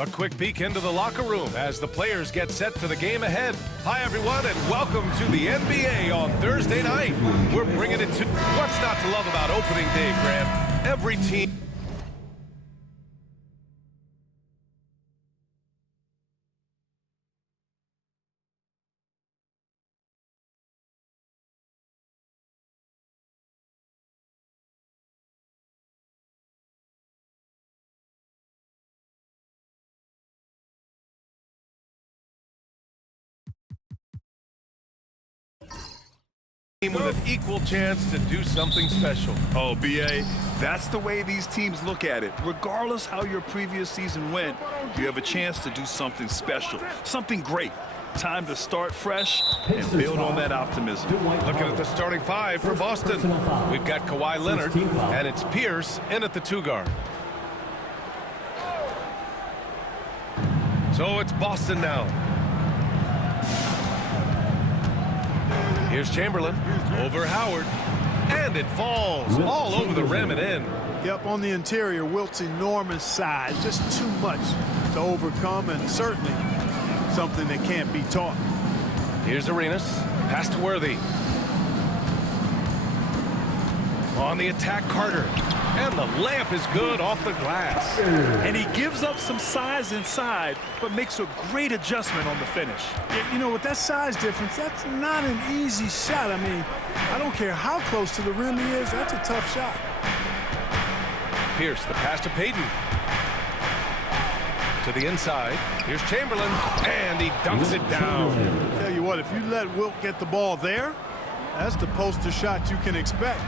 A quick peek into the locker room as the players get set for the game ahead. Hi, everyone, and welcome to the NBA on Thursday night. We're bringing it to what's not to love about opening day, Grant. Every team... with an equal chance to do something special. Oh, B.A., that's the way these teams look at it. Regardless how your previous season went, you have a chance to do something special, something great. Time to start fresh and build on that optimism. Looking at the starting five for Boston. We've got Kawhi Leonard, and it's Pierce in at the 2-guard. So it's Boston now. Here's Chamberlain over Howard, and it falls all over the rim and in. Yep, on the interior, Wilt's enormous size, just too much to overcome, and certainly something that can't be taught. Here's Arenas, pass to Worthy. On the attack, Carter, and the layup is good off the glass. And he gives up some size inside, but makes a great adjustment on the finish. Yeah, you know, with that size difference, that's not an easy shot. I mean, I don't care how close to the rim he is, that's a tough shot. Pierce, the pass to Payton. To the inside, here's Chamberlain, and he dunks it down. Tell you what, if you let Wilt get the ball there, that's the poster shot you can expect.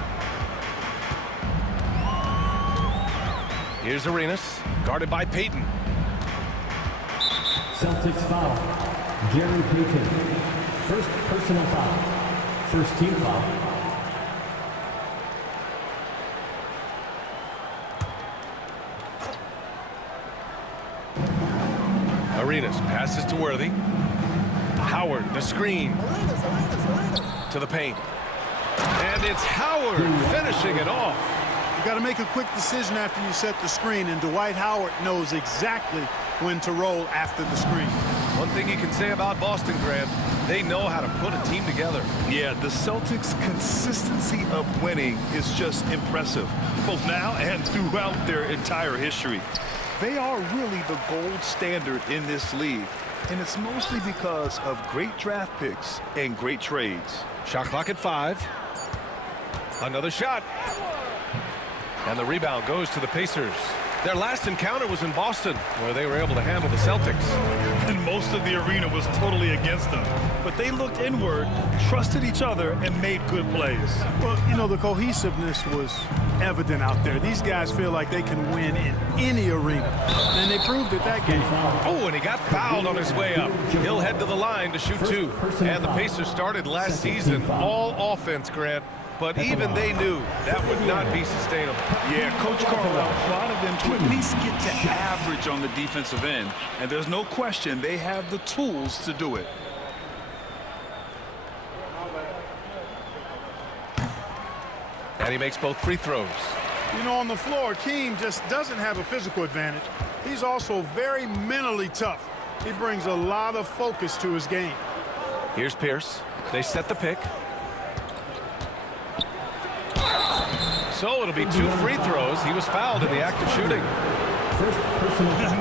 Here's Arenas, guarded by Payton. Celtics foul. Jerry Payton. First personal foul. First team foul. Arenas passes to Worthy. Howard, the screen. To the paint. And it's Howard finishing it off. You got to make a quick decision after you set the screen, and Dwight Howard knows exactly when to roll after the screen. One thing you can say about Boston, Grant, they know how to put a team together. Yeah, the Celtics' consistency of winning is just impressive, both now and throughout their entire history. They are really the gold standard in this league, and it's mostly because of great draft picks and great trades. Shot clock at 5. Another shot. And the rebound goes to the Pacers. Their last encounter was in Boston, where they were able to handle the Celtics. And most of the arena was totally against them. But they looked inward, trusted each other, and made good plays. Well, you know, the cohesiveness was evident out there. These guys feel like they can win in any arena. And they proved it that game. Oh, and he got fouled on his way up. He'll head to the line to shoot 2. And the Pacers started last season all offense, Grant. But even they knew that would not be sustainable. Yeah, Coach Carlisle prodded them to at least get to average on the defensive end. And there's no question they have the tools to do it. And he makes both free throws. You know, on the floor, Keem just doesn't have a physical advantage. He's also very mentally tough. He brings a lot of focus to his game. Here's Pierce. They set the pick. So it'll be 2 free throws. He was fouled in the act of shooting.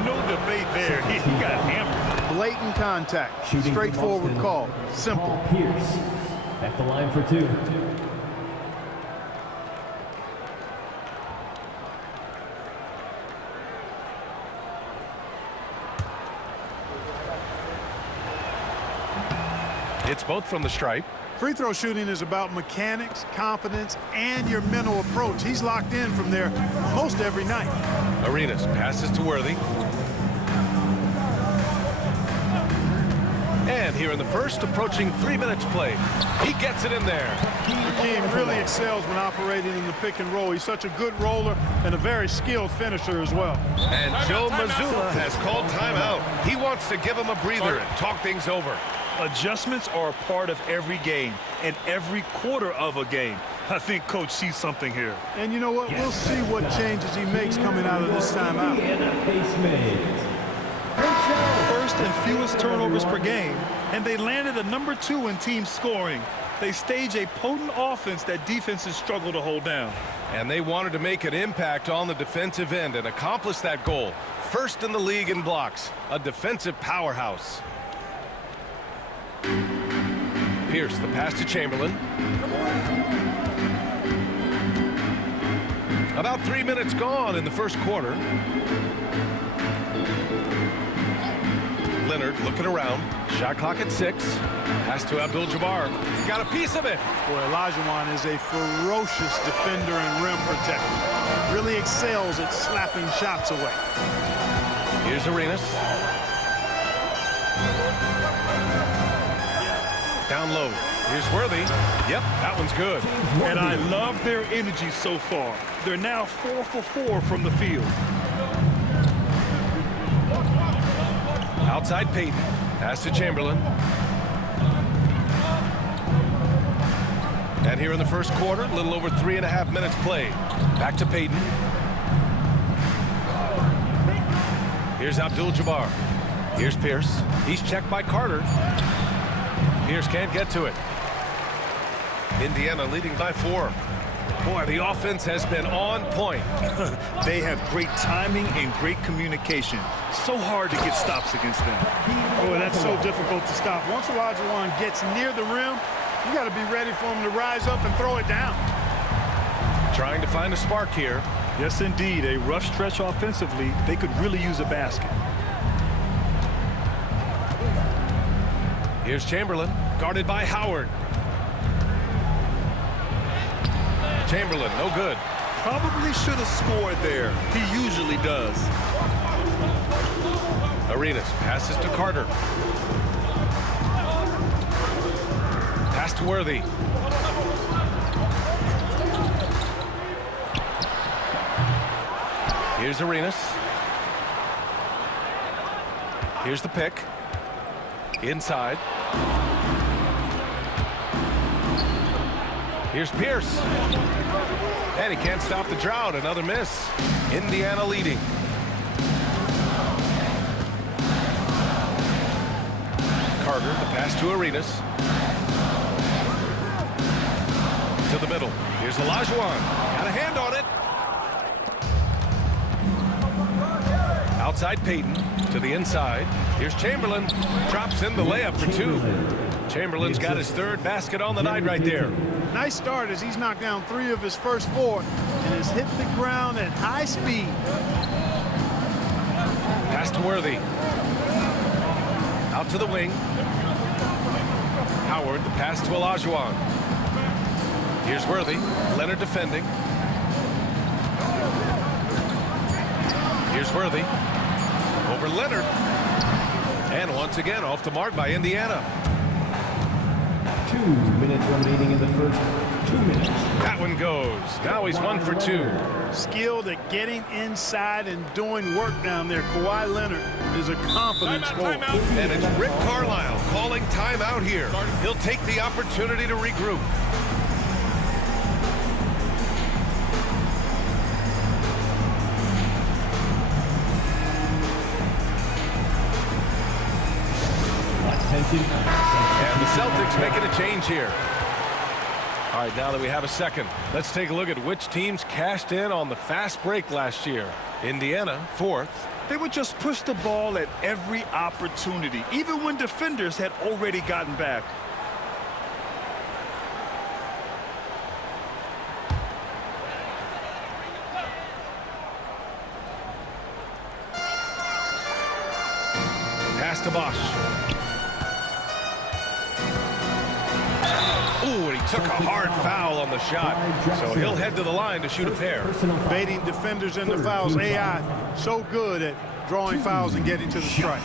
No debate there. He got hammered. Blatant contact. Straightforward call. Simple. Pierce at the line for 2. It's both from the stripe. Free throw shooting is about mechanics, confidence, and your mental approach. He's locked in from there most every night. Arenas passes to Worthy. And here in the first, approaching 3 minutes played. He gets it in there. Keem really excels when operating in the pick and roll. He's such a good roller and a very skilled finisher as well. And Joe Mazzulla has called timeout. He wants to give him a breather and talk things over. Adjustments are a part of every game and every quarter of a game. I think Coach sees something here. And you know what? We'll see what changes he makes coming out of this timeout. worst and fewest turnovers per game, and they landed a #2 in team scoring. They stage a potent offense that defenses struggle to hold down. And they wanted to make an impact on the defensive end and accomplish that goal. First in the league in blocks, a defensive powerhouse. Pierce, the pass to Chamberlain. About 3 minutes gone in the first quarter. Leonard looking around. Shot clock at 6. Pass to Abdul-Jabbar. Got a piece of it. Boy, Olajuwon is a ferocious defender and rim protector. Really excels at slapping shots away. Here's Arenas. Down low. Here's Worthy. Yep, that one's good. And I love their energy so far. They're now 4 for 4 from the field. Outside Payton. Pass to Chamberlain. And here in the first quarter, a little over 3.5 minutes played. Back to Payton. Here's Abdul-Jabbar. Here's Pierce. He's checked by Carter. Pierce can't get to it. Indiana leading by 4. Boy, the offense has been on point. They have great timing and great communication. So hard to get stops against them. Boy, that's so difficult to stop. Once Olajuwon gets near the rim, you got to be ready for him to rise up and throw it down. Trying to find a spark here. Yes, indeed. A rough stretch offensively. They could really use a basket. Here's Chamberlain, guarded by Howard. Chamberlain, no good. Probably should have scored there. He usually does. Arenas passes to Carter. Pass to Worthy. Here's Arenas. Here's the pick. Inside. Here's Pierce. And he can't stop the drought. Another miss. Indiana leading. Carter, the pass to Arenas. To the middle. Here's Olajuwon. Got a hand on it. Outside Payton. To the inside. Here's Chamberlain. Drops in the layup for 2. Chamberlain's got his 3rd basket on the night right there. Nice start as he's knocked down 3 of his first 4 and has hit the ground at high speed. Pass to Worthy. Out to the wing. Howard, the pass to Olajuwon. Here's Worthy. Leonard defending. Here's Worthy. Over Leonard. And once again, off the mark by Indiana. 2 minutes remaining in the first 2 minutes. That one goes. Now he's 1 for 2. Skilled at getting inside and doing work down there. Kawhi Leonard is a confident scorer. And it's Rick Carlisle calling timeout here. He'll take the opportunity to regroup. And the Celtics making a change here. All right, now that we have a second, let's take a look at which teams cashed in on the fast break last year. Indiana, 4th. They would just push the ball at every opportunity, even when defenders had already gotten back. Pass to Bosch. Ooh, and he took a hard foul on the shot. So he'll head to the line to shoot a pair. Baiting defenders into fouls. AI so good at drawing fouls and getting to the strike.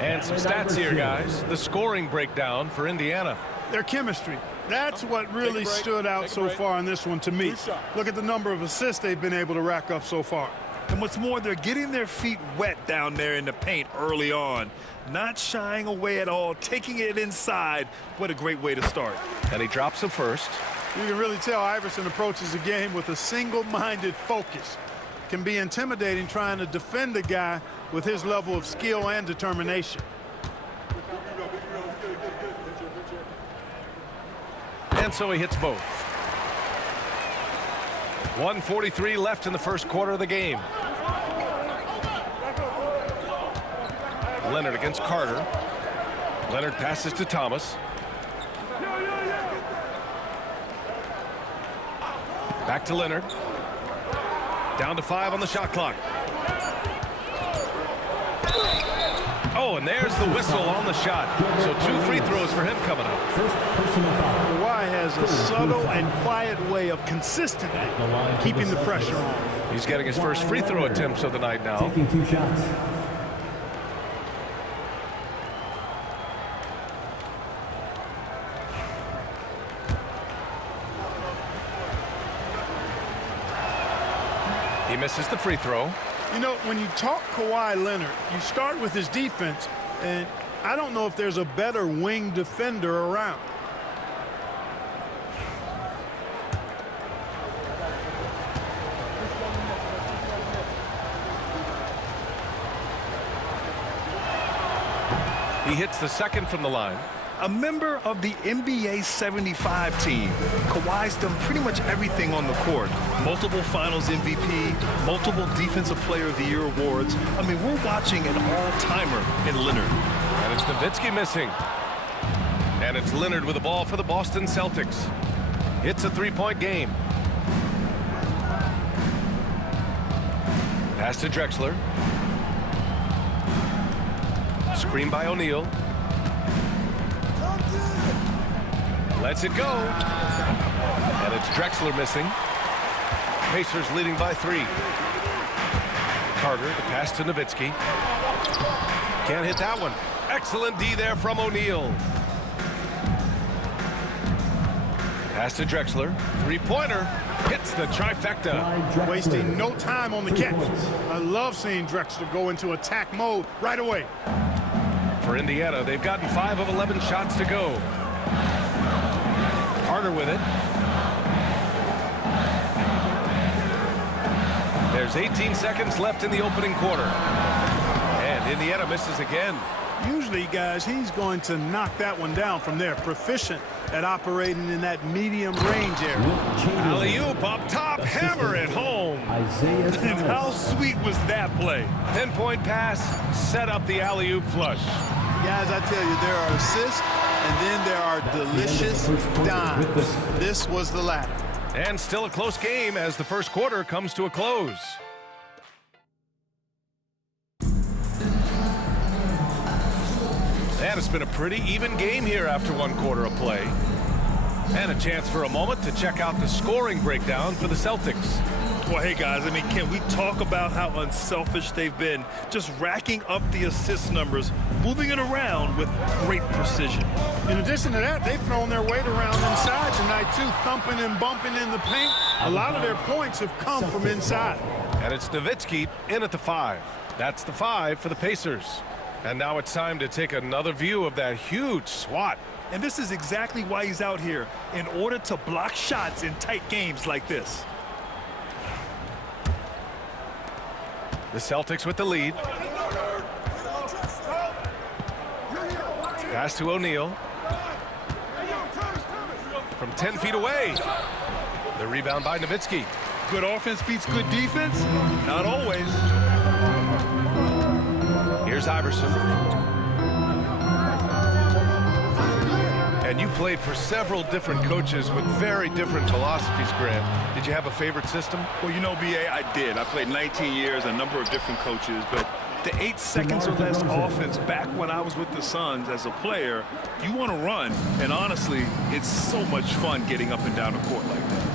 And some stats here, guys. The scoring breakdown for Indiana. Their chemistry. That's what really stood out so far in this one to me. Look at the number of assists they've been able to rack up so far. And what's more, they're getting their feet wet down there in the paint early on. Not shying away at all, taking it inside. What a great way to start. And he drops the first. You can really tell Iverson approaches the game with a single-minded focus. Can be intimidating trying to defend a guy with his level of skill and determination. And so he hits both. 1:43 left in the first quarter of the game. Leonard against Carter. Leonard passes to Thomas. Back to Leonard. Down to 5 on the shot clock. Oh, and there's the whistle on the shot. So 2 free throws for him coming up. First personal foul. Kawhi has a subtle and quiet way of consistently keeping the pressure on. He's getting his first free throw attempts of the night now. Taking 2 shots. He misses the free throw. You know, when you talk Kawhi Leonard, you start with his defense, and I don't know if there's a better wing defender around. He hits the second from the line. A member of the NBA 75 team, Kawhi's done pretty much everything on the court. Multiple Finals MVP, multiple Defensive Player of the Year awards. I mean, we're watching an all-timer in Leonard. And it's Nowitzki missing. And it's Leonard with the ball for the Boston Celtics. It's a 3-point game. Pass to Drexler. Screen by O'Neal. Lets it go. And it's Drexler missing. Pacers leading by 3. Carter, the pass to Nowitzki. Can't hit that one. Excellent D there from O'Neal. Pass to Drexler. 3-pointer. Hits the trifecta. Wasting no time on the catch. I love seeing Drexler go into attack mode right away. For Indiana, they've gotten 5 of 11 shots to go. Carter with it. There's 18 seconds left in the opening quarter. And Indiana misses again. Usually, guys, he's going to knock that one down from there. Proficient at operating in that medium range area. Alley-oop up top, hammer it home. And how sweet was that play? 10-point pass, set up the alley-oop flush. Guys, I tell you, there are assists, and then there are delicious dimes. This was the latter. And still a close game as the first quarter comes to a close. And it's been a pretty even game here after 1 quarter of play. And a chance for a moment to check out the scoring breakdown for the Celtics. Well, hey, guys, I mean, can we talk about how unselfish they've been? Just racking up the assist numbers, moving it around with great precision. In addition to that, they've thrown their weight around inside tonight, too, thumping and bumping in the paint. A lot of their points have come from inside. And it's Nowitzki in at the 5. That's the 5 for the Pacers. And now it's time to take another view of that huge swat. And this is exactly why he's out here, in order to block shots in tight games like this. The Celtics with the lead. Pass to O'Neal. From 10 feet away. The rebound by Nowitzki. Good offense beats good defense? Not always. Here's Iverson. And you played for several different coaches with very different philosophies, Grant. Did you have a favorite system? Well, you know, B.A., I did. I played 19 years, a number of different coaches, but the 8 seconds or less offense back when I was with the Suns as a player, you want to run. And honestly, it's so much fun getting up and down the court like that.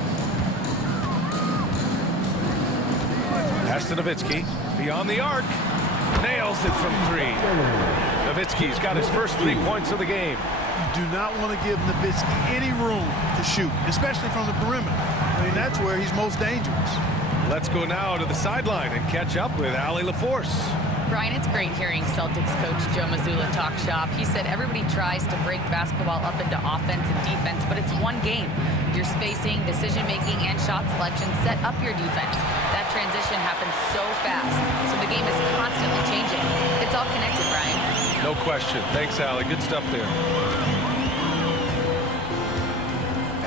Pass to Nowitzki. Beyond the arc. Nails it from 3. Nowitzki's got his first 3 points of the game. You do not want to give Nowitzki any room to shoot, especially from the perimeter. I mean, that's where he's most dangerous. Let's go now to the sideline and catch up with Allie LaForce. Brian, it's great hearing Celtics coach Joe Mazzulla talk shop. He said everybody tries to break basketball up into offense and defense, but it's one game. Your spacing, decision-making, and shot selection set up your defense. That transition happens so fast, so the game is constantly changing. It's all connected, Brian. No question. Thanks, Allie. Good stuff there.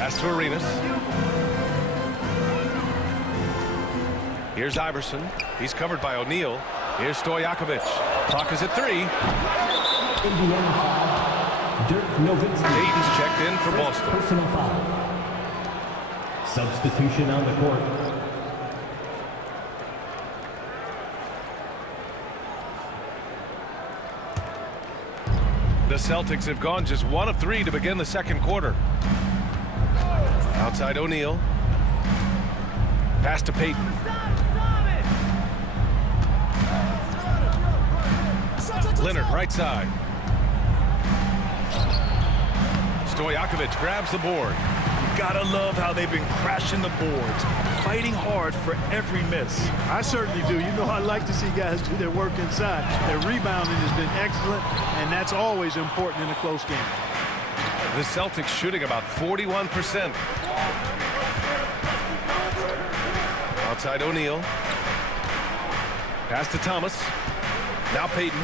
Pass to Arenas. Here's Iverson. He's covered by O'Neal. Here's Stojakovic. Clock is at 3. Indiana foul. Dirk Nowitzki. Payton's checked in for First Boston. personal foul. Substitution on the court. The Celtics have gone just 1 of 3 to begin the second quarter. Outside O'Neal. Pass to Payton. Leonard, right side. Stojakovic grabs the board. Gotta love how they've been crashing the boards, fighting hard for every miss. I certainly do. You know, I like to see guys do their work inside. Their rebounding has been excellent, and that's always important in a close game. The Celtics shooting about 41%. Outside O'Neal. Pass to Thomas. Now Payton.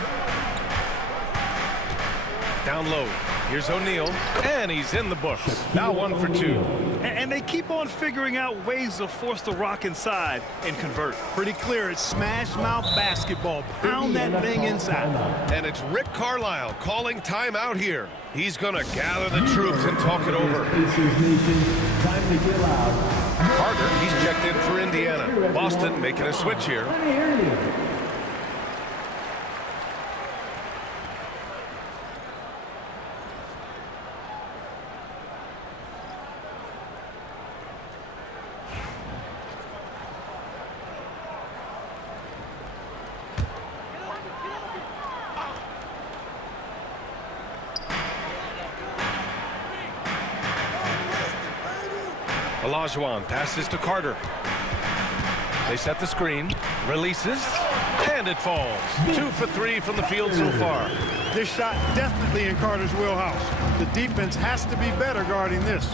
Down low. Here's O'Neal. And he's in the books. Now 1 for 2. And they keep on figuring out ways to force the rock inside and convert. Pretty clear. It's smash mouth basketball. Pound that thing inside. And it's Rick Carlisle calling timeout here. He's going to gather the troops and talk it over. Pacers Nation, time to get loud. Carter, he's checked in for Indiana. Boston making a switch here. Let me hear you. Olajuwon passes to Carter. They set the screen, releases, and it falls. 2 for 3 from the field so far. This shot definitely in Carter's wheelhouse. The defense has to be better guarding this.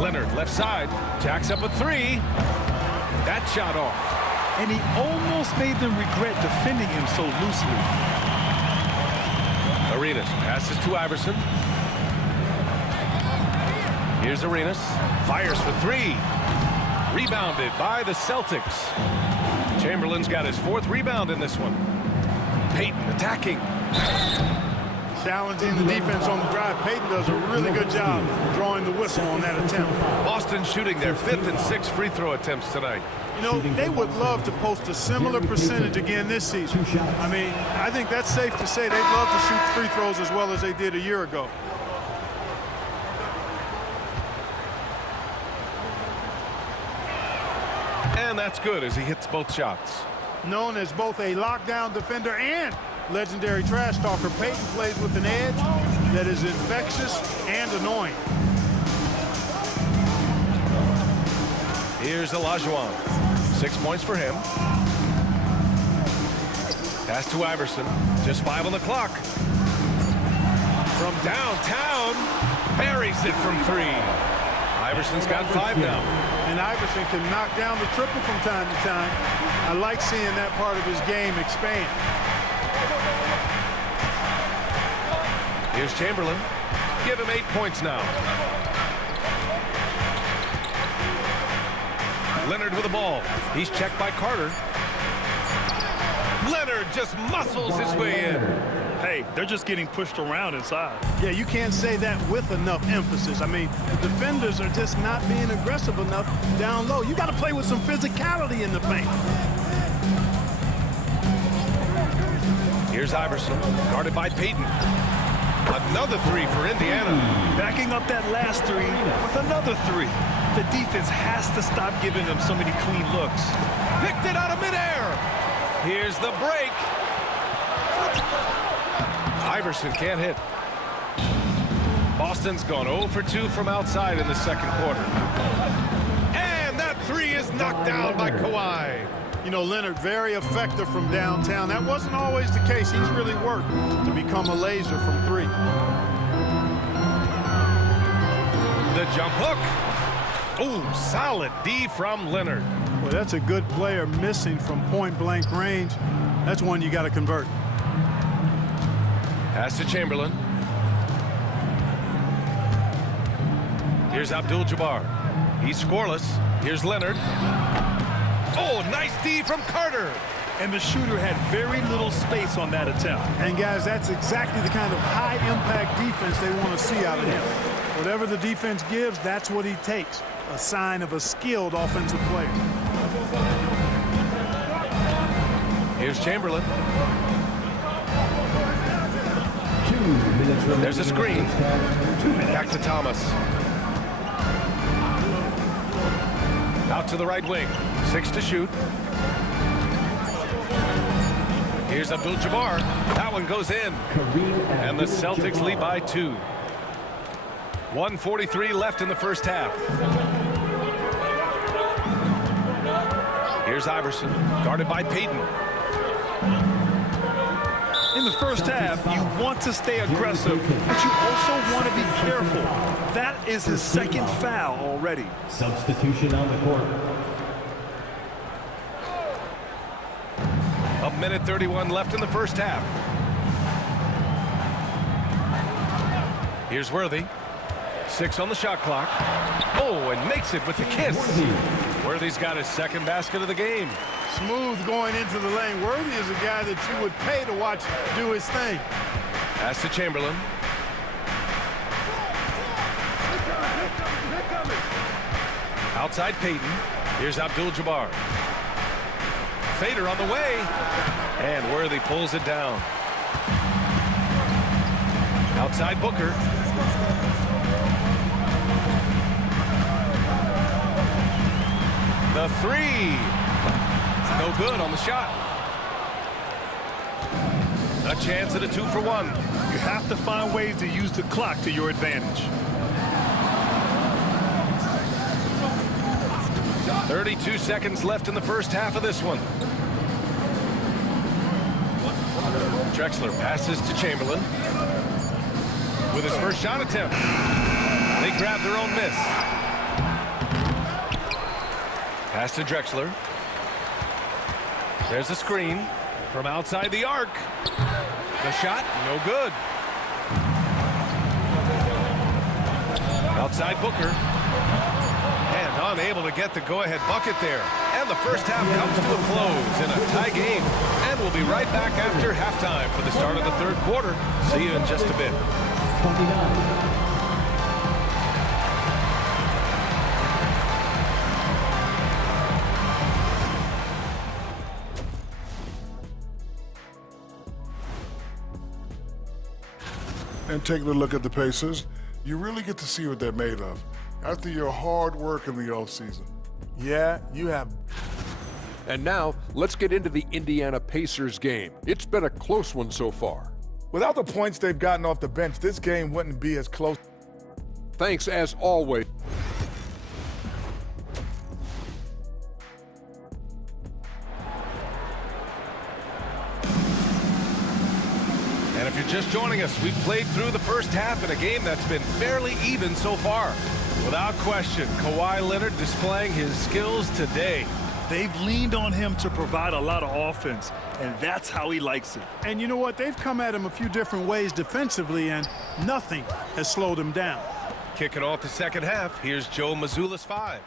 Leonard, left side, jacks up a 3. That shot off. And he almost made them regret defending him so loosely. Arenas passes to Iverson. Here's Arenas. Fires for 3. Rebounded by the Celtics. Chamberlain's got his 4th rebound in this one. Payton attacking. Challenging the defense on the drive. Payton does a really good job drawing the whistle on that attempt. Boston shooting their 5th and 6th free throw attempts tonight. You know, they would love to post a similar percentage again this season. I mean, I think that's safe to say they'd love to shoot free throws as well as they did a year ago. And that's good as he hits both shots. Known as both a lockdown defender and legendary trash talker, Payton plays with an edge that is infectious and annoying. Here's Olajuwon. 6 points for him. Pass to Iverson. Just 5 on the clock. From downtown, buries it from 3. Iverson's got 5 now. And Iverson can knock down the triple from time to time. I like seeing that part of his game expand. Here's Chamberlain. Give him 8 points now. Leonard with the ball. He's checked by Carter. Leonard just muscles his way in. Hey, they're just getting pushed around inside. Yeah, you can't say that with enough emphasis. I mean, the defenders are just not being aggressive enough down low. You got to play with some physicality in the paint. Here's Iverson, guarded by Payton. Another 3 for Indiana. Backing up that last 3 with another 3. The defense has to stop giving them so many clean looks. Picked it out of midair. Here's the break. Iverson can't hit. Boston's gone 0 for 2 from outside in the second quarter. And that 3 is knocked down by Kawhi. You know, Leonard, very effective from downtown. That wasn't always the case. He's really worked to become a laser from 3. The jump hook. Oh, solid D from Leonard. Well, that's a good player missing from point-blank range. That's one you got to convert. Pass to Chamberlain. Here's Abdul-Jabbar. He's scoreless. Here's Leonard. Oh, nice D from Carter. And the shooter had very little space on that attempt. And, guys, that's exactly the kind of high-impact defense they want to see out of him. Whatever the defense gives, that's what he takes. A sign of a skilled offensive player. Here's Chamberlain. 2 minutes remaining. There's a screen. Back to Thomas. Out to the right wing. 6 to shoot. Here's Abdul-Jabbar. That one goes in. And the Celtics lead by 2. 1:43 left in the first half. Here's Iverson, guarded by Payton. In the first half, you want to stay aggressive, but you also want to be careful. That is his second foul already. Substitution on the court. A minute 31 left in the first half. Here's Worthy. 6 on the shot clock. Oh, and makes it with the kiss. Worthy's got his second basket of the game. Smooth going into the lane. Worthy is a guy that you would pay to watch do his thing. Pass to Chamberlain. Outside Payton. Here's Abdul-Jabbar. Fader on the way. And Worthy pulls it down. Outside Booker. The 3. No good on the shot. A chance at a 2-for-1. You have to find ways to use the clock to your advantage. 32 seconds left in the first half of this one. Drexler passes to Chamberlain. With his first shot attempt. They grab their own miss. Pass to Drexler. There's a screen from outside the arc. The shot, no good. Outside Booker. And unable to get the go-ahead bucket there. And the first half comes to a close in a tie game. And we'll be right back after halftime for the start of the third quarter. See you in just a bit. 29. And taking a look at the Pacers, you really get to see what they're made of after your hard work in the offseason. Yeah, you have. And now, let's get into the Indiana Pacers game. It's been a close one so far. Without the points they've gotten off the bench, this game wouldn't be as close. Thanks as always. And if you're just joining us, we've played through the first half in a game that's been fairly even so far. Without question, Kawhi Leonard displaying his skills today. They've leaned on him to provide a lot of offense, and that's how he likes it. And you know what? They've come at him a few different ways defensively, and nothing has slowed him down. Kicking off the second half, here's Joe Mazzulla's 5.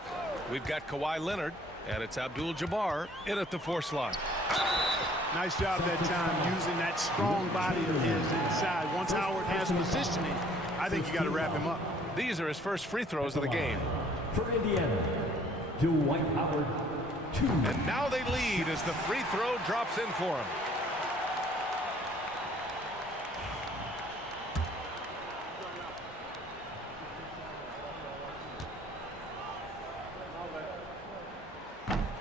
We've got Kawhi Leonard, and it's Abdul-Jabbar in at the 4 slot. Nice job that time using that strong body of his inside. Once Howard has positioning, I think you got to wrap him up. These are his first free throws of the game. For Indiana, Dwight Howard, 2. And now they lead as the free throw drops in for him.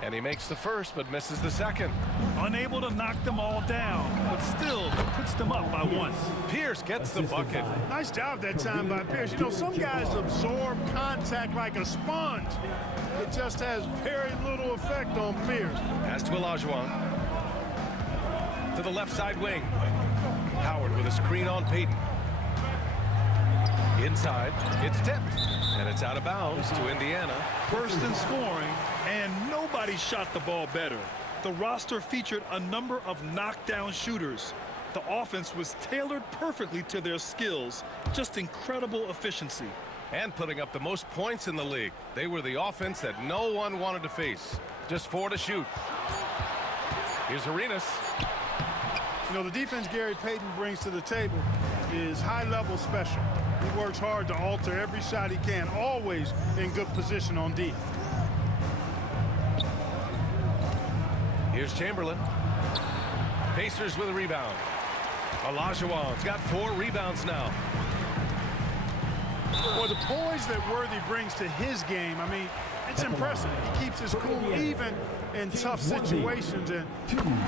And he makes the first, but misses the second. Unable to knock them all down, but still puts them up by 1. Pierce gets the bucket. Nice job that time by Pierce. You know, some guys absorb contact like a sponge. It just has very little effect on Pierce. Pass to Olajuwon. To the left side wing. Howard with a screen on Payton. Inside, it's tipped, and it's out of bounds to Indiana. First in scoring, and nobody shot the ball better. The roster featured a number of knockdown shooters. The offense was tailored perfectly to their skills. Just incredible efficiency. And putting up the most points in the league. They were the offense that no one wanted to face. Just 4 to shoot. Here's Arenas. You know, the defense Gary Payton brings to the table is high-level special. He works hard to alter every shot he can, always in good position on D. Here's Chamberlain. Pacers with a rebound. Olajuwon's got 4 rebounds now. Well, the poise that Worthy brings to his game, I mean, it's impressive. He keeps his cool even in tough situations, and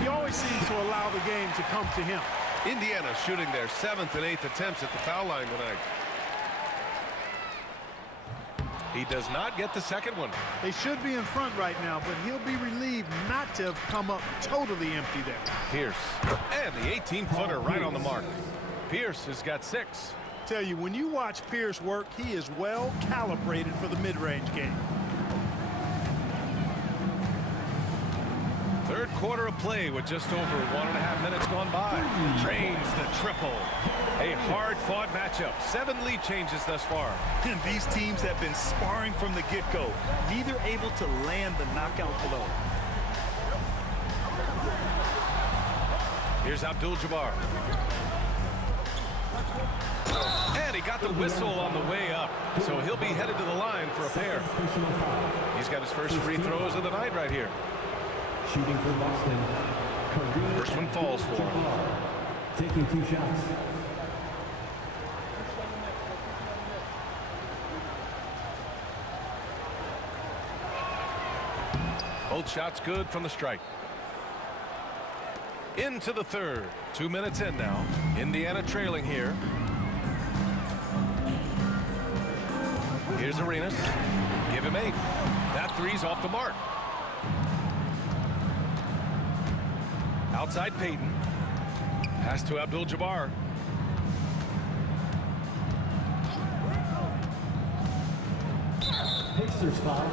he always seems to allow the game to come to him. Indiana shooting their 7th and 8th attempts at the foul line tonight. He does not get the second one. They should be in front right now, but he'll be relieved not to have come up totally empty there. Pierce. And the 18-footer right on the mark. Pierce has got 6. Tell you, when you watch Pierce work, he is well calibrated for the mid-range game. Third quarter of play with just over 1.5 minutes gone by. Drains the triple. A hard-fought matchup. 7 lead changes thus far. And these teams have been sparring from the get-go, neither able to land the knockout blow. Here's Abdul-Jabbar. And he got the whistle on the way up, so he'll be headed to the line for a pair. He's got his first free throws of the night right here. Shooting for Boston. First one falls for him. Taking 2 shots. Both shots good from the strike. Into the third. 2 minutes in now. Indiana trailing here. Here's Arenas. Give him 8. That three's off the mark. Outside Payton. Pass to Abdul-Jabbar. Pacers foul.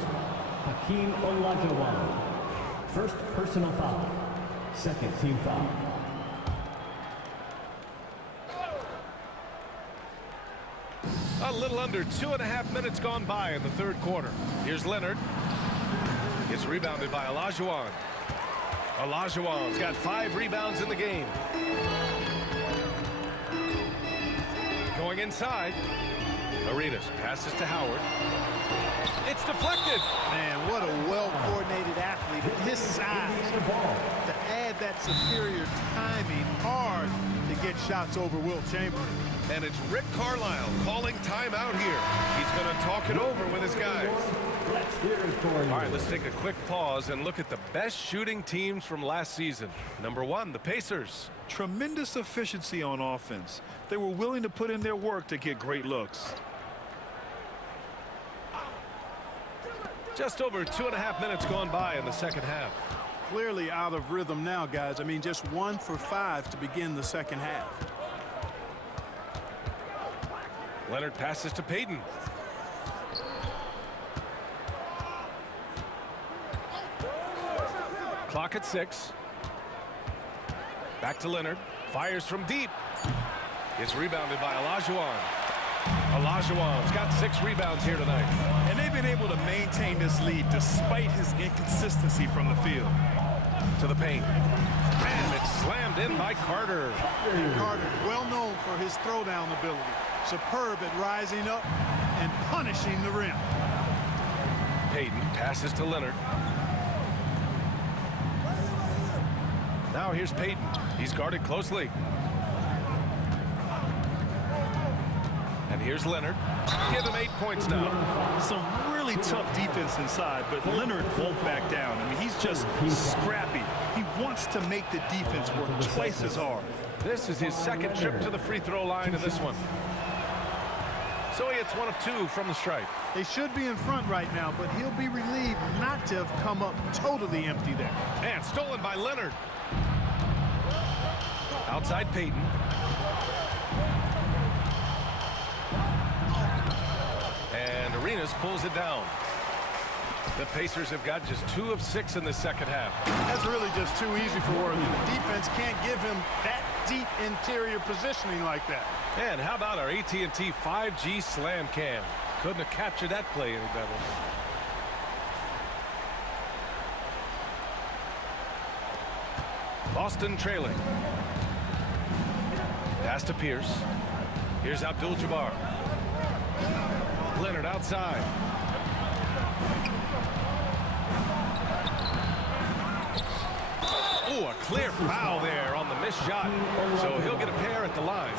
Hakeem Olajuwon. First personal foul. Second team foul. A little under 2.5 minutes gone by in the third quarter. Here's Leonard. It's rebounded by Olajuwon. Olajuwon's got 5 rebounds in the game. Going inside. Arenas passes to Howard. It's deflected. Man, what a well-coordinated athlete at his size. To add that superior timing, hard to get shots over Wilt Chamberlain. And it's Rick Carlisle calling timeout here. He's going to talk it over with his guys. All right, let's take a quick pause and look at the best shooting teams from last season. Number 1, the Pacers. Tremendous efficiency on offense. They were willing to put in their work to get great looks. Just over 2.5 minutes gone by in the second half. Clearly out of rhythm now, guys. I mean, just 1 for 5 to begin the second half. Leonard passes to Payton. Clock at 6. Back to Leonard. Fires from deep. It's rebounded by Olajuwon. Olajuwon's got 6 rebounds here tonight. And they've been able to maintain this lead despite his inconsistency from the field. To the paint. And it's slammed in by Carter. Carter, well known for his throwdown ability. Superb at rising up and punishing the rim. Payton passes to Leonard. Now here's Payton. He's guarded closely. And here's Leonard. Give him 8 points now. Some really really tough defense inside, but Leonard won't back down. I mean, he's just scrappy. He wants to make the defense work twice as hard. This is his second trip to the free throw line in this one. So he hits 1 of 2 from the stripe. They should be in front right now, but he'll be relieved not to have come up totally empty there. And stolen by Leonard. Outside Payton. And Arenas pulls it down. The Pacers have got just 2 of 6 in the second half. That's really just too easy for Worthy. The defense can't give him that deep interior positioning like that. And how about our AT&T 5G slam cam? Couldn't have captured that play any better. Boston trailing. Pass to Pierce. Here's Abdul-Jabbar. Leonard outside. Ooh, a clear foul there on the missed shot. So he'll get a pair at the line.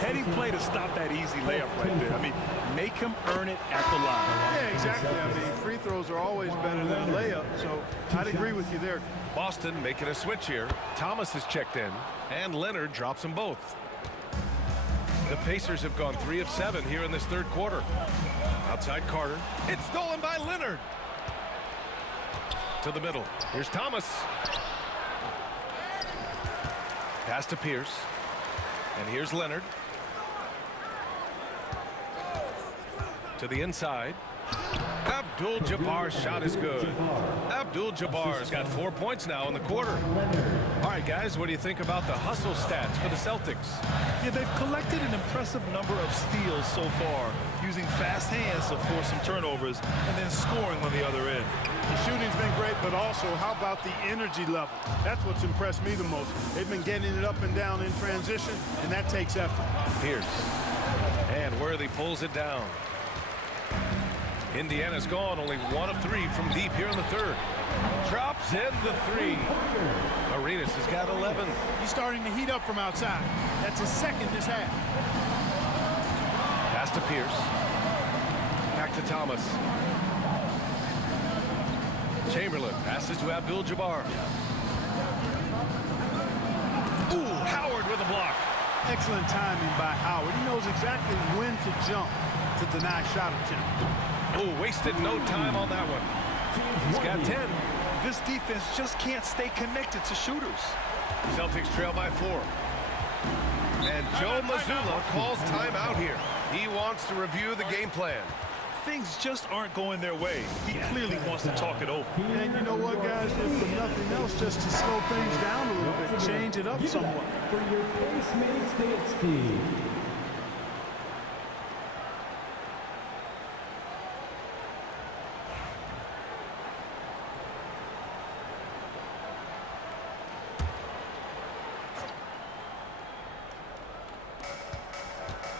Heading play to stop that easy layup right there. I mean, make him earn it at the line. Yeah, exactly. I mean, free throws are always better than a layup, so I'd agree with you there. Boston making a switch here. Thomas is checked in, and Leonard drops them both. The Pacers have gone 3 of 7 here in this third quarter. Outside Carter. It's stolen by Leonard. To the middle. Here's Thomas. Pass to Pierce. And here's Leonard. To the inside. Abdul-Jabbar's shot is good. Abdul-Jabbar's got 4 points now in the quarter. All right, guys, what do you think about the hustle stats for the Celtics? Yeah, they've collected an impressive number of steals so far, using fast hands to force some turnovers and then scoring on the other end. The shooting's been great, but also, how about the energy level? That's what's impressed me the most. They've been getting it up and down in transition, and that takes effort. Pierce. And Worthy pulls it down. Indiana's gone only 1 of 3 from deep here in the third. Drops in the 3. Arenas has got 11. He's starting to heat up from outside. That's his second this half. Pass to Pierce. Back to Thomas. Chamberlain passes to Abdul-Jabbar. Ooh, Howard with a block. Excellent timing by Howard. He knows exactly when to jump to deny shot attempt. Oh, wasted no time on that one. He's got 10. This defense just can't stay connected to shooters. Celtics trail by 4. And Joe Mazzulla calls timeout here. He wants to review the game plan. Things just aren't going their way. He clearly wants to talk it over. And you know what, guys? If for nothing else, just to slow things down a little bit, change it up somewhat. For your base mates dance team.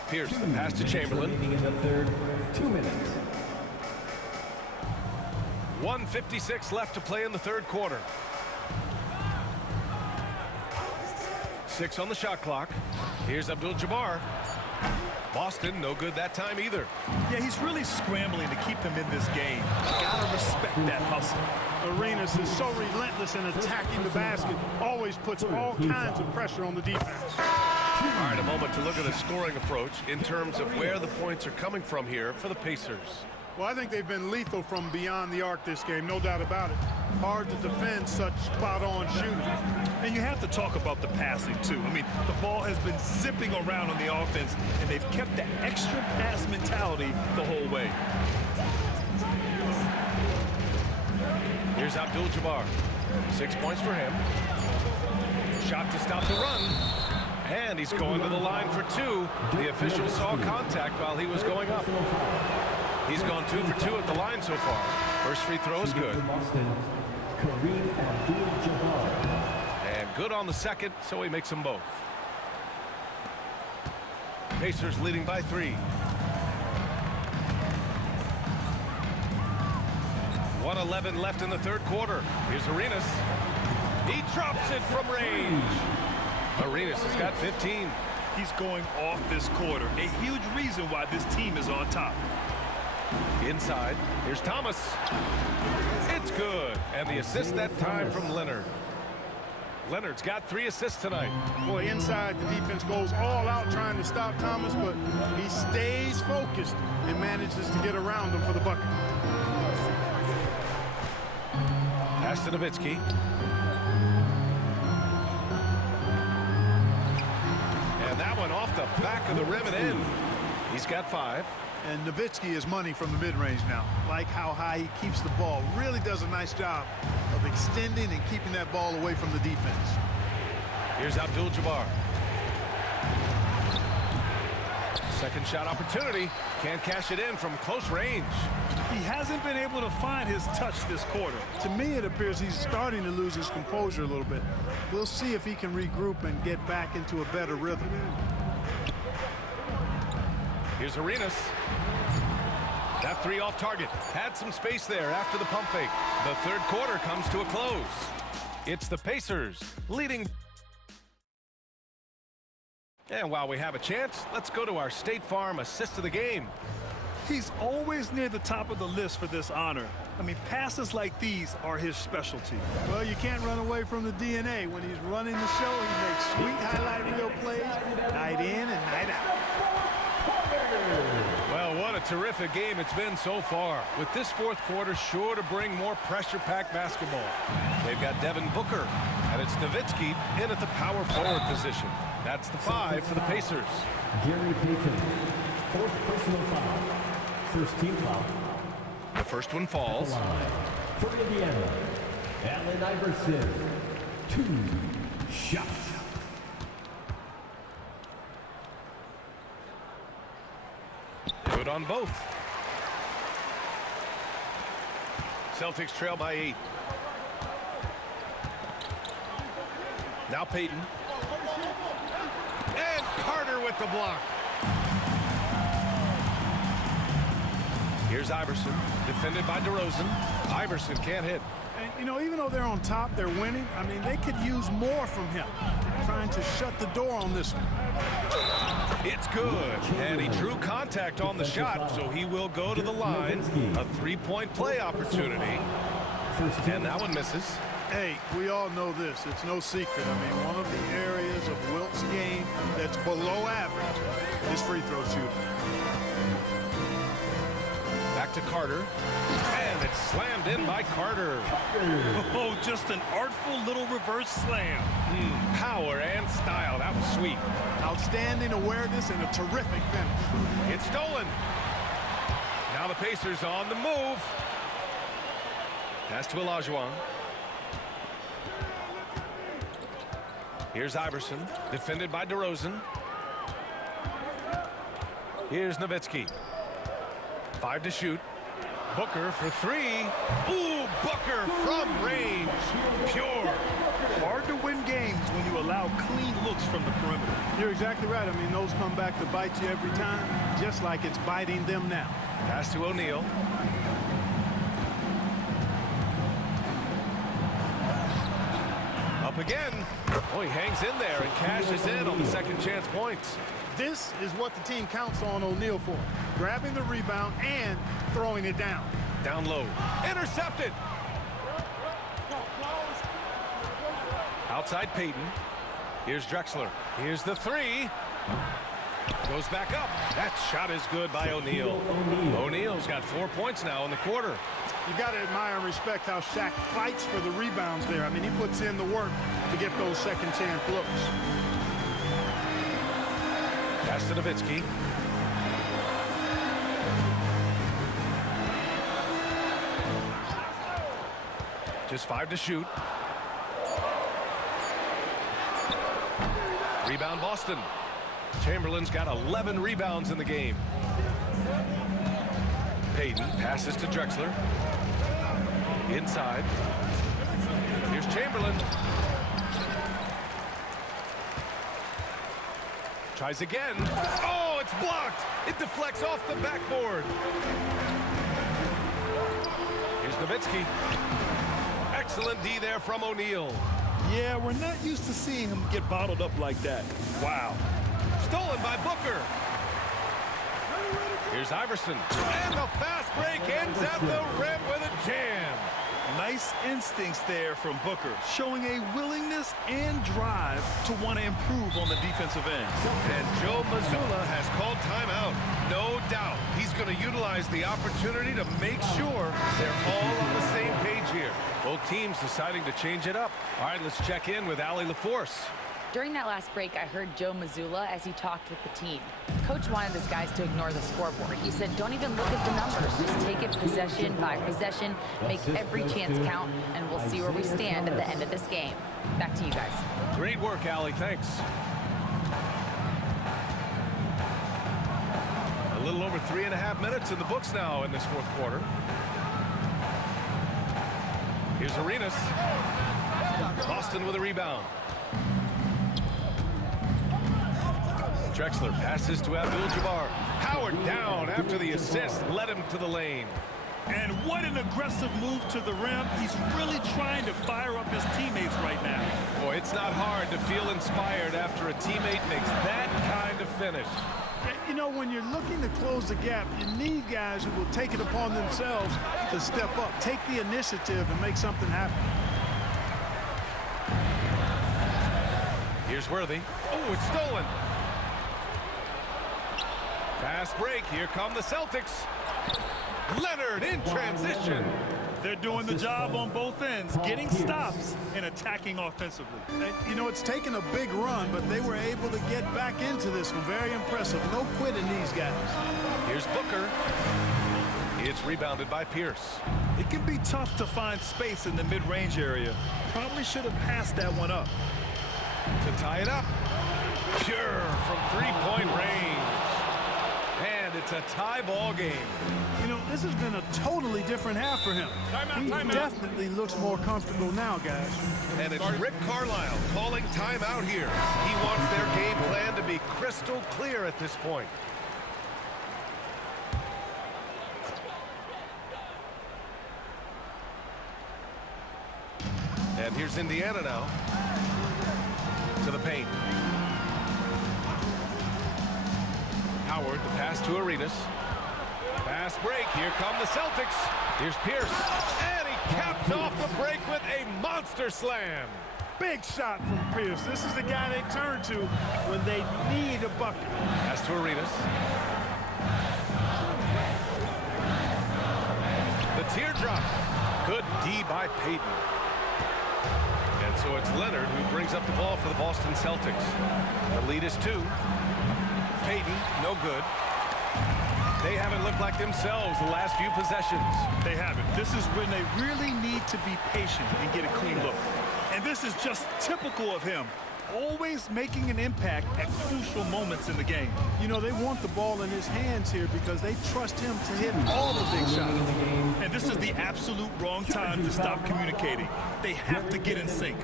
Pierce, the pass to Chamberlain. In the third, 2 minutes. 1:56 left to play in the third quarter. 6 on the shot clock. Here's Abdul-Jabbar. Boston, no good that time either. Yeah, he's really scrambling to keep them in this game. Gotta respect that hustle. Arenas is so relentless in attacking the basket. Always puts all kinds of pressure on the defense. All right, a moment to look at the scoring approach in terms of where the points are coming from here for the Pacers. Well, I think they've been lethal from beyond the arc this game, no doubt about it. Hard to defend such spot-on shooting. And you have to talk about the passing, too. I mean, the ball has been zipping around on the offense, and they've kept that extra pass mentality the whole way. Here's Abdul-Jabbar. 6 points for him. Shot to stop the run. And he's going to the line for 2. The official saw contact while he was going up. He's gone 2 for 2 at the line so far. First free throw is good. And good on the second, so he makes them both. Pacers leading by 3. 1:11 left in the third quarter. Here's Arenas. He drops it from range. Arenas has got 15. He's going off this quarter. A huge reason why this team is on top. Inside, here's Thomas. It's good. And the assist that time from Leonard. Leonard's got 3 assists tonight. Boy, inside, the defense goes all out trying to stop Thomas, but he stays focused and manages to get around him for the bucket. Pass to Nowitzki. And that one off the back of the rim and in. He's got 5. And Nowitzki is money from the mid-range now. Like how high he keeps the ball. Really does a nice job of extending and keeping that ball away from the defense. Here's Abdul-Jabbar. Second shot opportunity. Can't cash it in from close range. He hasn't been able to find his touch this quarter. To me, it appears he's starting to lose his composure a little bit. We'll see if he can regroup and get back into a better rhythm. Here's Arenas. That 3 off target. Had some space there after the pump fake. The third quarter comes to a close. It's the Pacers leading. And while we have a chance, let's go to our State Farm assist of the game. He's always near the top of the list for this honor. I mean, passes like these are his specialty. Well, you can't run away from the DNA. When he's running the show, he makes sweet highlight reel plays night in and night out. Well, what a terrific game it's been so far. With this fourth quarter sure to bring more pressure-packed basketball. They've got Devin Booker, and it's Nowitzki in at the power forward position. That's the 5 for the Pacers. Gary Payton, 4th personal foul. First team foul. The first one falls. For Indiana, Allen Iverson, 2 shots. Good on both. Celtics trail by 8. Now Payton. And Carter with the block. Here's Iverson, defended by DeRozan. Iverson can't hit. And, you know, even though they're on top, they're winning. I mean, they could use more from him. Trying to shut the door on this one. It's good. And he drew contact on the shot, so he will go to the line. A 3-point play opportunity. And that one misses. Hey, we all know this. It's no secret. I mean, one of the areas of Wilt's game that's below average is free throw shooting. Back to Carter. And it's slammed in by Carter. Oh, just an artful little reverse slam. Power and style. That was sweet. Outstanding awareness and a terrific finish. It's stolen. Now the Pacers on the move. Pass to Olajuwon. Here's Iverson, defended by DeRozan. Here's Nowitzki. 5 to shoot. Booker for 3. Ooh, Booker from range. Pure. Hard to win games when you allow clean looks from the perimeter. You're exactly right. I mean, those come back to bite you every time, just like it's biting them now. Pass to O'Neal. Up again. Oh, he hangs in there and cashes in on the second chance points. This is what the team counts on O'Neal for. Grabbing the rebound and throwing it down. Down low. Intercepted. Outside Payton. Here's Drexler. Here's the 3. Goes back up. That shot is good by O'Neal. O'Neal's got 4 points now in the quarter. You've got to admire and respect how Shaq fights for the rebounds there. I mean, he puts in the work to get those second chance looks. Pass to Nowitzki. Just 5 to shoot. Rebound Boston. Chamberlain's got 11 rebounds in the game. Payton passes to Drexler. Inside. Here's Chamberlain. Tries again. Oh, it's blocked. It deflects off the backboard. Here's Nowitzki. Excellent D there from O'Neal. Yeah, we're not used to seeing him get bottled up like that. Wow. Stolen by Booker. Here's Iverson. And the fast break ends at the rim with a jam. Nice instincts there from Booker, showing a willingness and drive to want to improve on the defensive end. And Joe Mazzulla has called timeout. No doubt he's going to utilize the opportunity to make sure they're all on the same page here. Both teams deciding to change it up. All right, let's check in with Allie LaForce. During that last break, I heard Joe Mazzulla as he talked with the team. Coach wanted his guys to ignore the scoreboard. He said, don't even look at the numbers. Just take it possession by possession, make every chance count, and we'll see where we stand at the end of this game. Back to you guys. Great work, Allie. Thanks. A little over 3.5 minutes in the books now in this fourth quarter. Here's Arenas. Boston with a rebound. Drexler passes to Abdul-Jabbar. Howard down after the assist led him to the lane. And what an aggressive move to the rim. He's really trying to fire up his teammates right now. Boy, it's not hard to feel inspired after a teammate makes that kind of finish. You know, when you're looking to close the gap, you need guys who will take it upon themselves to step up, take the initiative, and make something happen. Here's Worthy. Oh, it's stolen. Fast break. Here come the Celtics. Leonard in transition. They're doing the job on both ends, getting stops and attacking offensively. And, you know, it's taken a big run, but they were able to get back into this one. Very impressive. No quitting these guys. Here's Booker. It's rebounded by Pierce. It can be tough to find space in the mid-range area. Probably should have passed that one up. To tie it up. Pure from three-point range. And it's a tie ball game. You know, this has been a totally different half for him. He definitely looks more comfortable now, guys. And it's Rick Carlisle calling timeout here. He wants their game plan to be crystal clear at this point. And here's Indiana now. To the paint. Howard, the pass to Arenas. Fast break. Here come the Celtics. Here's Pierce. And he caps off the break with a monster slam. Big shot from Pierce. This is the guy they turn to when they need a bucket. Pass to Arenas. The teardrop. Good D by Payton. And so it's Leonard who brings up the ball for the Boston Celtics. The lead is 2. Payton, no good. They haven't looked like themselves the last few possessions. They haven't. This is when they really need to be patient and get a clean look. And this is just typical of him. Always making an impact at crucial moments in the game. You know, they want the ball in his hands here because they trust him to hit all the big shots. And this is the absolute wrong time to stop communicating. They have to get in sync.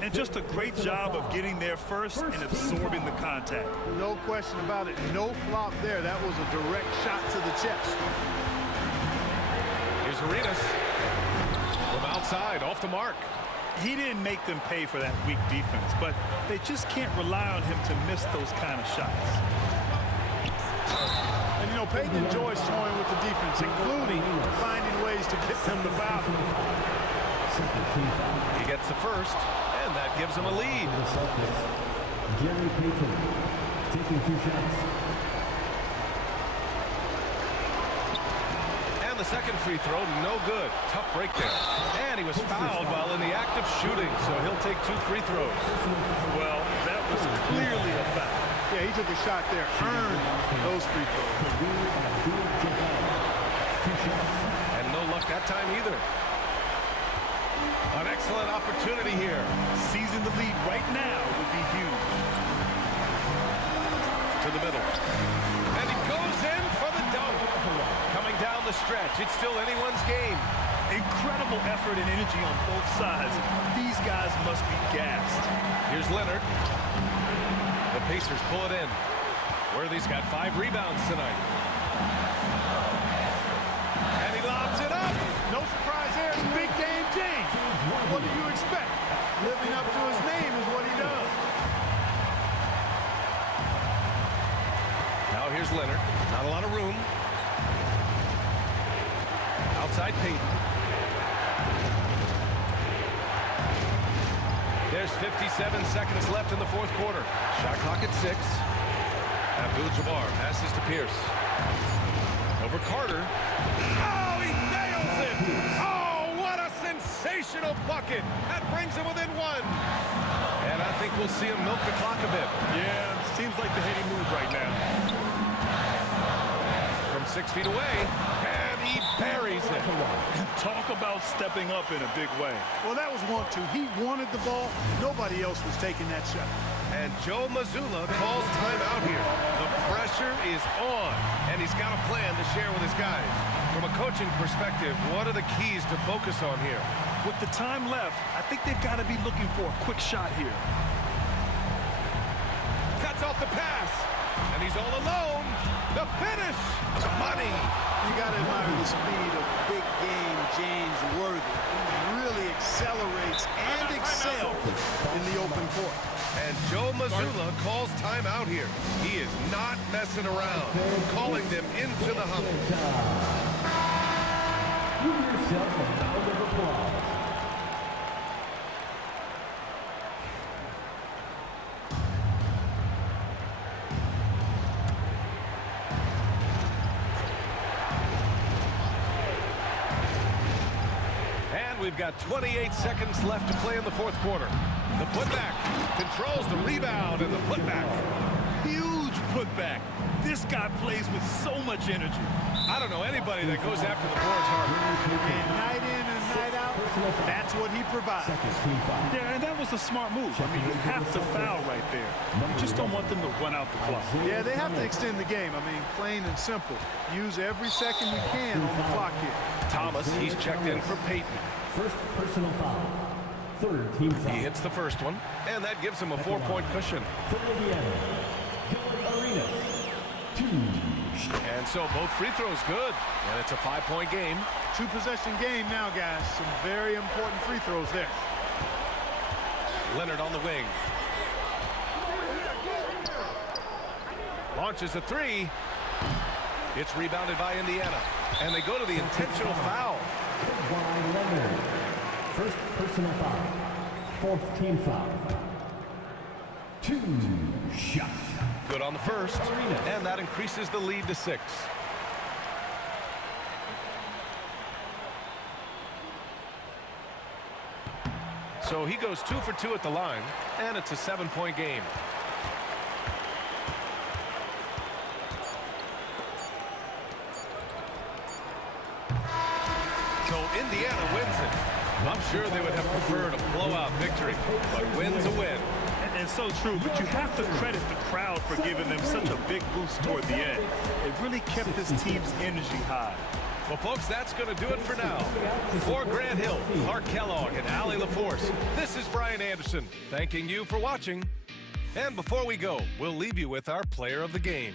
And just a great job of getting there first and absorbing the contact. No question about it. No flop there. That was a direct shot to the chest. Here's Arenas. From outside, off the mark. He didn't make them pay for that weak defense, but they just can't rely on him to miss those kind of shots. And, you know, Payton enjoys toying with the defense, including finding ways to get them to foul. He gets the first, and that gives him a lead. Jerry Payton taking 2 shots. And the second free throw, no good. Tough break there. And he was fouled while in the act of shooting, so he'll take 2 free throws. Well, that was clearly a foul. Yeah, he took a shot there, earned those free throws. And no luck that time either. An excellent opportunity here. Seizing the lead right now would be huge. To the middle. And he goes in for the dunk. Coming down the stretch. It's still anyone's game. Incredible effort and energy on both sides. These guys must be gassed. Here's Leonard. The Pacers pull it in. Worthy's got 5 rebounds tonight. And he lobs it up. No surprise there. It's big game James. What do you expect? Living up to his name is what he does. Now here's Leonard. Not a lot of room. There's 57 seconds left in the fourth quarter. Shot clock at 6. Abdul-Jabbar passes to Pierce. Over Carter. Oh, he nails it! Oh, what a sensational bucket! That brings him within 1. And I think we'll see him milk the clock a bit. Yeah, seems like the heady move right now. From 6 feet away, and he buries it. Talk about stepping up in a big way. Well, that was 1-2. He wanted the ball. Nobody else was taking that shot. And Joe Mazzulla calls timeout here. The pressure is on, and he's got a plan to share with his guys. From a coaching perspective, what are the keys to focus on here? With the time left, I think they've got to be looking for a quick shot here. Cuts off the pass, and he's all alone. The finish, money. You got to admire the speed of big game James Worthy. He really accelerates and excels in the open court. And Joe Mazzulla calls timeout here. He is not messing around, calling them into the huddle. Give yourself a round of applause. And we've got 28 seconds left to play in the fourth quarter. The putback controls the rebound and the putback. Huge putback. This guy plays with so much energy. I don't know anybody that goes after the boards harder. And night in and night out, that's what he provides. Yeah, and that was a smart move. I mean, you have to foul right there. You just don't want them to run out the clock. Yeah, they have to extend the game. I mean, plain and simple. Use every second you can on the clock here. Thomas, he's checked in for Peyton. First personal foul. Third team foul. He hits the first one, and that gives him a 4-point cushion. For Indiana, Gilbert Arenas. 2. And so both free throws good, and it's a 5-point game. 2-possession game now, guys. Some very important free throws there. Leonard on the wing. Launches a 3. It's rebounded by Indiana, and they go to the intentional foul. Leonard. First personal foul. Fourth team foul. 2 shots. Good on the first, and that increases the lead to 6. So he goes 2 for 2 at the line, and it's a 7-point game. So Indiana wins it. I'm sure they would have preferred a blowout victory, but win's a win. And so true, but you have to credit the crowd for giving them such a big boost toward the end. It really kept this team's energy high. Well, folks, that's going to do it for now. For Grant Hill, Clark Kellogg, and Allie LaForce, this is Brian Anderson, thanking you for watching. And before we go, we'll leave you with our player of the game.